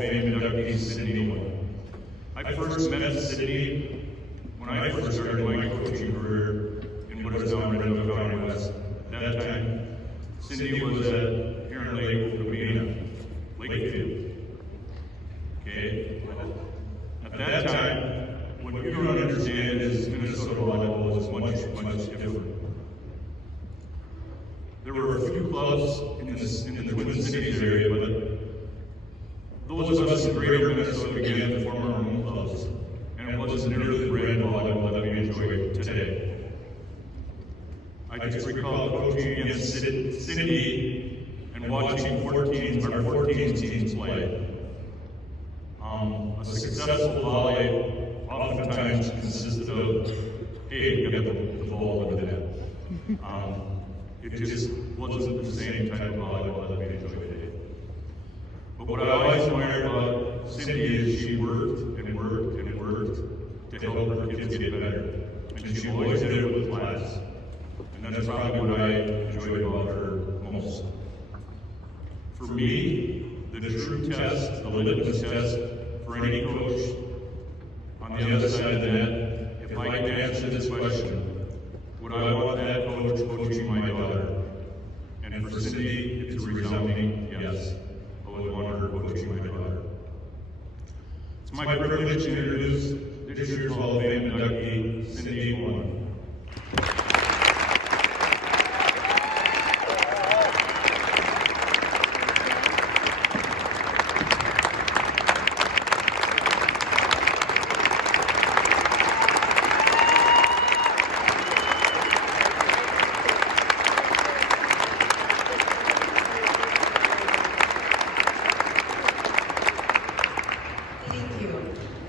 Fame inductee Cindy Owen. I first met Cindy when I first started my coaching career in what is now Redwood County West. At that time, Cindy was at Heron Lake, Oklahoma, Lakefield. Okay? At that time, what you don't understand is Minnesota volleyball was much different. There were a few clubs in the Twin Cities area, but those of us in greater Minnesota began to form our own clubs, and it wasn't nearly the brand volleyball that we enjoy today. I just recall coaching against Cindy and watching our 14 teams play. A successful volley oftentimes consisted of, hey, we got the ball over the net. It just wasn't the same type of volleyball that we enjoy today. But what I always admired about Cindy is she worked and worked and worked to help her kids get better. And she always did it with class. And that's probably what I enjoyed about her most. For me, the true test, the litmus test for any coach on the other side of the net, if I could answer this question, would I want that coach coaching my daughter? And for Cindy, it's a resounding yes. I would want her coaching my daughter. It's my privilege to introduce this year's Hall of Fame inductee, Cindy Owen.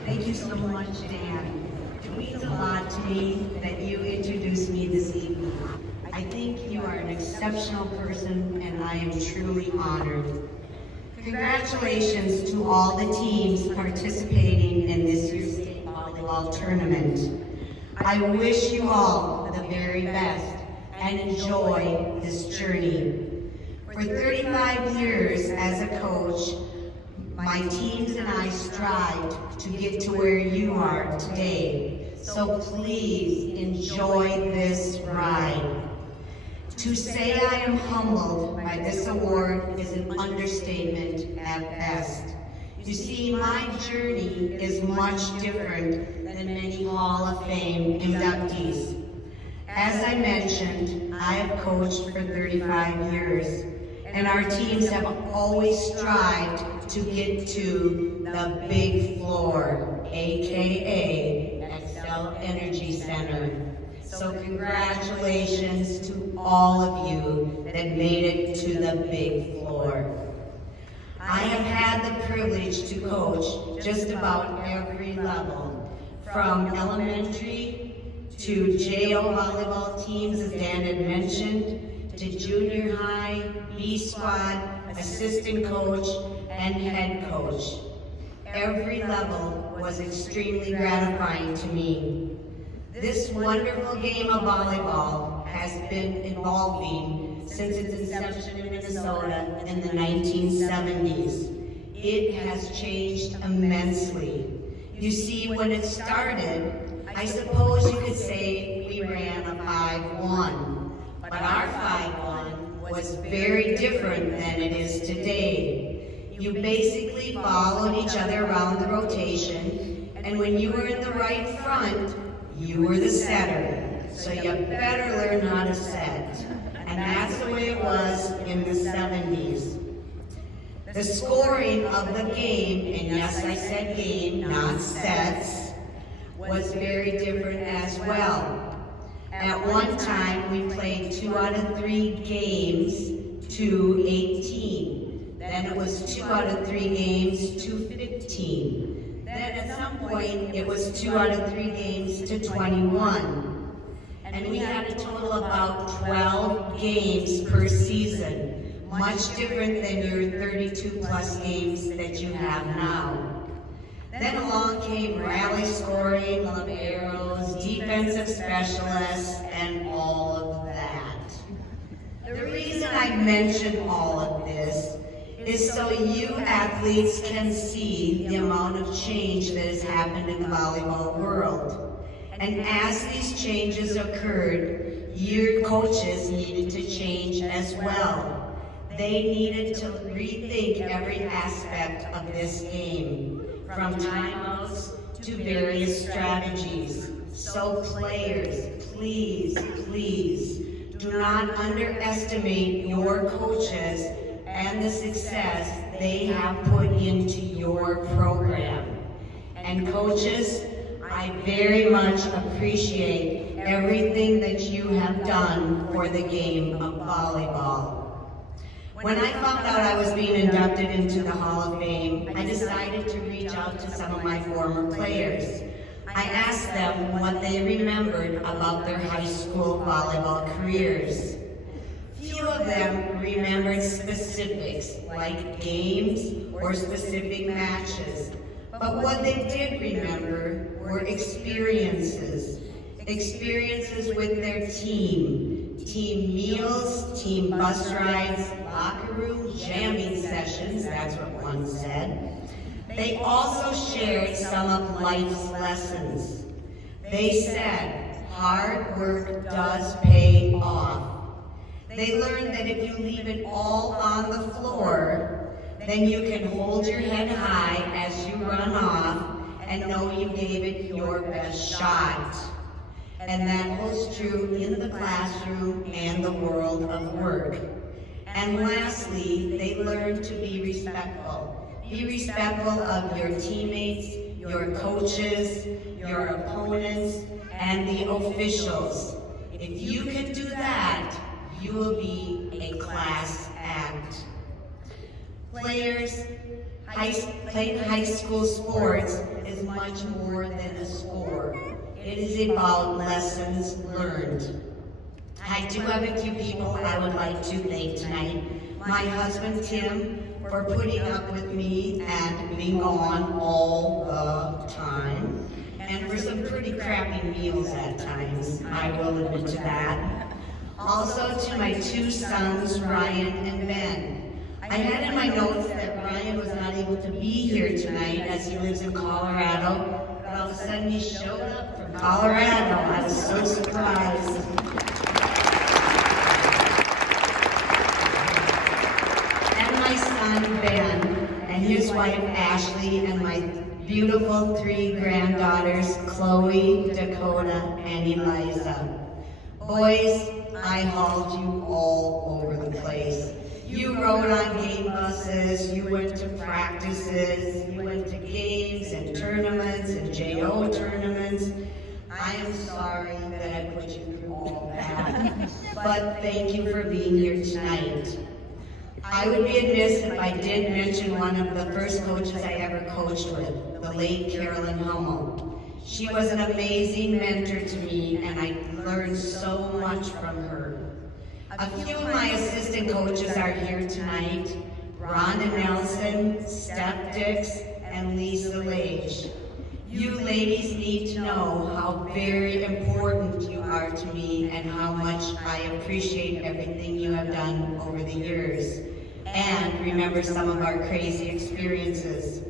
Thank you so much, Dan. It means a lot to me that you introduced me this evening. I think you are an exceptional person, and I am truly honored. Congratulations to all the teams participating in this year's state volleyball tournament. I wish you all the very best and enjoy this journey. For 35 years as a coach, my teams and I strived to get to where you are today. So please enjoy this ride. To say I am humbled by this award is an understatement at best. You see, my journey is much different than many Hall of Fame inductees. As I mentioned, I have coached for 35 years, and our teams have always strived to get to the big floor, aka Excel Energy Center. So congratulations to all of you that made it to the big floor. I have had the privilege to coach just about every level, from elementary to JO volleyball teams, as Dan had mentioned, to junior high, B squad, assistant coach, and head coach. Every level was extremely gratifying to me. This wonderful game of volleyball has been evolving since its inception in Minnesota in the 1970s. It has changed immensely. You see, when it started, I suppose you could say we ran a 5-1, but our 5-1 was very different than it is today. You basically followed each other around the rotation, and when you were in the right front, you were the setter. So you better learn how to set. And that's the way it was in the 70s. The scoring of the game, and yes, I said game, not sets, was very different as well. At one time, we played 2 out of 3 games to 18. Then it was 2 out of 3 games to 15. Then at some point, it was 2 out of 3 games to 21. And we had a total of about 12 games per season, much different than your 32-plus games that you have now. Then along came rally scoring, liberos, defensive specialists, and all of that. The reason I mention all of this is so you athletes can see the amount of change that has happened in the volleyball world. And as these changes occurred, your coaches needed to change as well. They needed to rethink every aspect of this game, from timeouts to various strategies. So players, please, please, do not underestimate your coaches and the success they have put into your program. And coaches, I very much appreciate everything that you have done for the game of volleyball. When I found out I was being inducted into the Hall of Fame, I decided to reach out to some of my former players. I asked them what they remembered about their high school volleyball careers. Few of them remembered specifics like games or specific matches, but what they did remember were experiences. Experiences with their team meals, team bus rides, locker room jamming sessions, that's what one said. They also shared some of life's lessons. They said, hard work does pay off. They learned that if you leave it all on the floor, then you can hold your head high as you run off and know you gave it your best shot. And that holds true in the classroom and the world of work. And lastly, they learned to be respectful. Be respectful of your teammates, your coaches, your opponents, and the officials. If you can do that, you will be a class act. Players, playing high school sports is much more than a score. It is about lessons learned. I do have a few people I would like to thank tonight. My husband, Tim, for putting up with me and being gone all the time. And for some pretty crappy meals at times, I will admit to that. Also to my two sons, Ryan and Ben. I had in my notes that Ryan was not able to be here tonight as he lives in Colorado, but all of a sudden he showed up from Colorado. I was so surprised. And my son, Ben, and his wife, Ashley, and my beautiful three granddaughters, Chloe, Dakota, and Eliza. Boys, I hauled you all over the place. You rode on game buses, you went to practices, you went to games and tournaments and JO tournaments. I am sorry that I put you through all that, but thank you for being here tonight. I would be amiss if I did mention one of the first coaches I ever coached with, the late Carolyn Hummel. She was an amazing mentor to me, and I learned so much from her. A few of my assistant coaches are here tonight: Rhonda Nelson, Steph Dix, and Lisa Lage. You ladies need to know how very important you are to me and how much I appreciate everything you have done over the years. And remember some of our crazy experiences.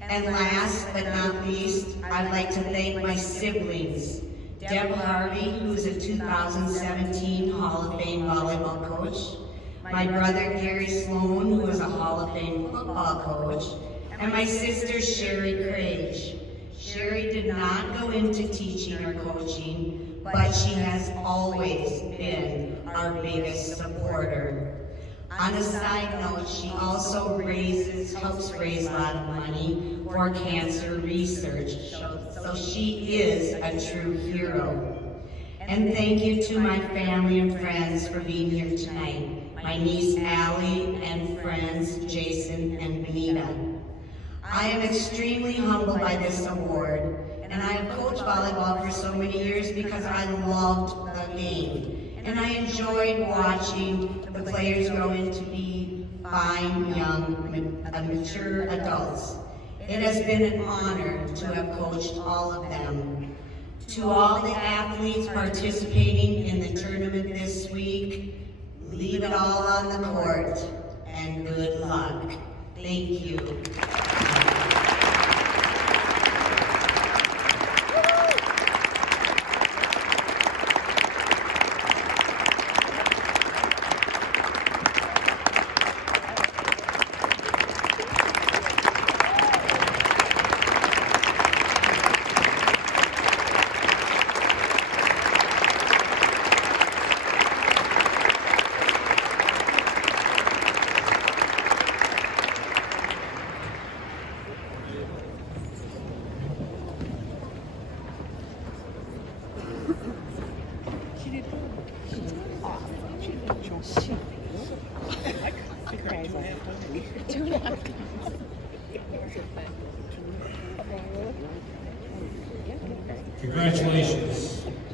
And last but not least, I'd like to thank my siblings. Deb Harvey, who's a 2017 Hall of Fame volleyball coach. My brother Gary Sloan, who is a Hall of Fame football coach. And my sister Sherry Crage. Sherry did not go into teaching or coaching, but she has always been our biggest supporter. On a side note, she also helps raise a lot of money for cancer research, so she is a true hero. And thank you to my family and friends for being here tonight. My niece Allie and friends Jason and Benita. I am extremely humbled by this award, and I have coached volleyball for so many years because I loved the game. And I enjoyed watching the players grow into be fine, young, mature adults. It has been an honor to have coached all of them. To all the athletes participating in the tournament this week, leave it all on the court and good luck. Thank you. Congratulations.